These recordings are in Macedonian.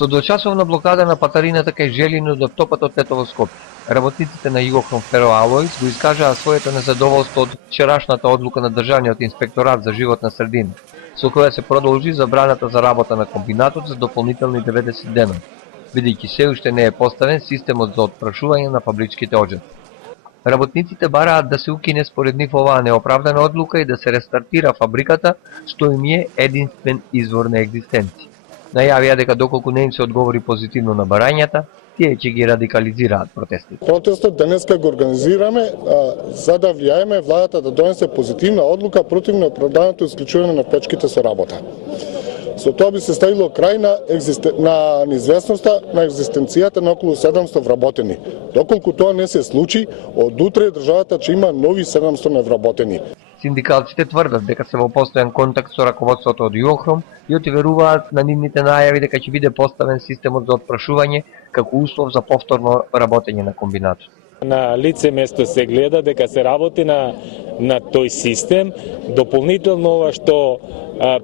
Со дочасовна блокада на патарината кај Желино до топатот летово Скопје, работниците на Югохром Фероалојс го искажаа своето незадоволство од вчерашната одлука на Државниот инспекторат за животна средина, со која се продолжи забраната за работа на комбинатот за дополнителни 90 дена, бидејќи се уште не е поставен системот за отпрашување на фабричките оџаки. Работниците бараат да се укине според нив оваа неоправдана одлука и да се рестартира фабриката, што им е единствен извор на екзистенција. Најавија дека доколку не им се одговори позитивно на барањата, тие ќе ги радикализираат протестите. Протестот денеска го организираме за да влијаеме владата да донесе позитивна одлука против неоправданото исклучување на печките со работа. Со тоа би се ставило крај на неизвестноста на екзистенцијата на околу 700 вработени. Доколку тоа не се случи, од утре државата ќе има нови 700 невработени. Синдикалците тврдат дека се во постојан контакт со раководството од Югохром и отверуваат на нивните најави дека ќе биде поставен системот за отпрашување како услов за повторно работење на комбинатот. На лице место се гледа дека се работи на тој систем. Дополнително ова што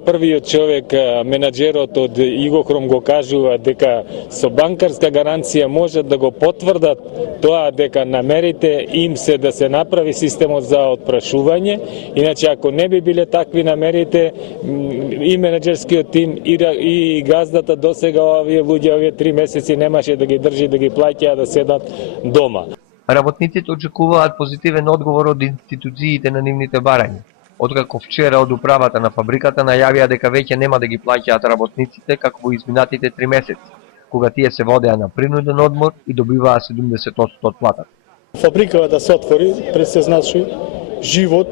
првиот човек, менаџерот од Югохром го кажува дека со банкарска гаранција можат да го потврдат тоа дека намерите им се да се направи системот за отпрашување. Иначе ако не би биле такви намерите, и менаџерскиот тим и газдата досега овие луѓе овие 3 месеци немаше да ги држи да ги плаќаат да седат дома. Работниците очекуваат позитивен одговор од институциите на нивните барања. Откако вчера од управата на фабриката најавија дека веќе нема да ги плаќаат работниците како во изминатите 3 месеци, кога тие се водеа на принуден одмор и добиваа 70% од платата. Фабриката да се отвори пред се значи живот,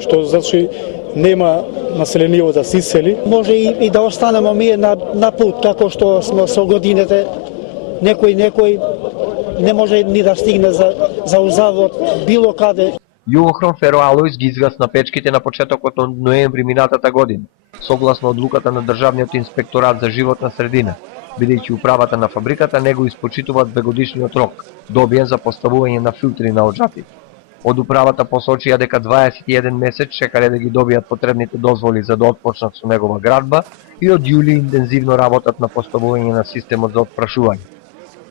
што значи нема населението да се исели. Може и да останеме ние на пут, како што сме со годините. Некој не може ни да стигне за узавод било каде. Югохром Фероалојс ги изгасна печките на почетокот од ноември минатата година, согласно одлуката на Државниот инспекторат за животна средина, бидејќи управата на фабриката не го испочитува 2-годишниот рок, добиен за поставување на филтри на оџаците. Од управата посочија дека 21 месец чекале да ги добијат потребните дозволи за да отпочнат со негова градба и од јули интензивно работат на поставување на системот за отпрашување.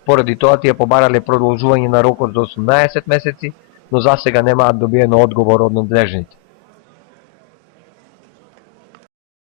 Поради тоа тие побарале продолжување на рокот за 18 месеци, но засега немаат добиено одговор од надлежните.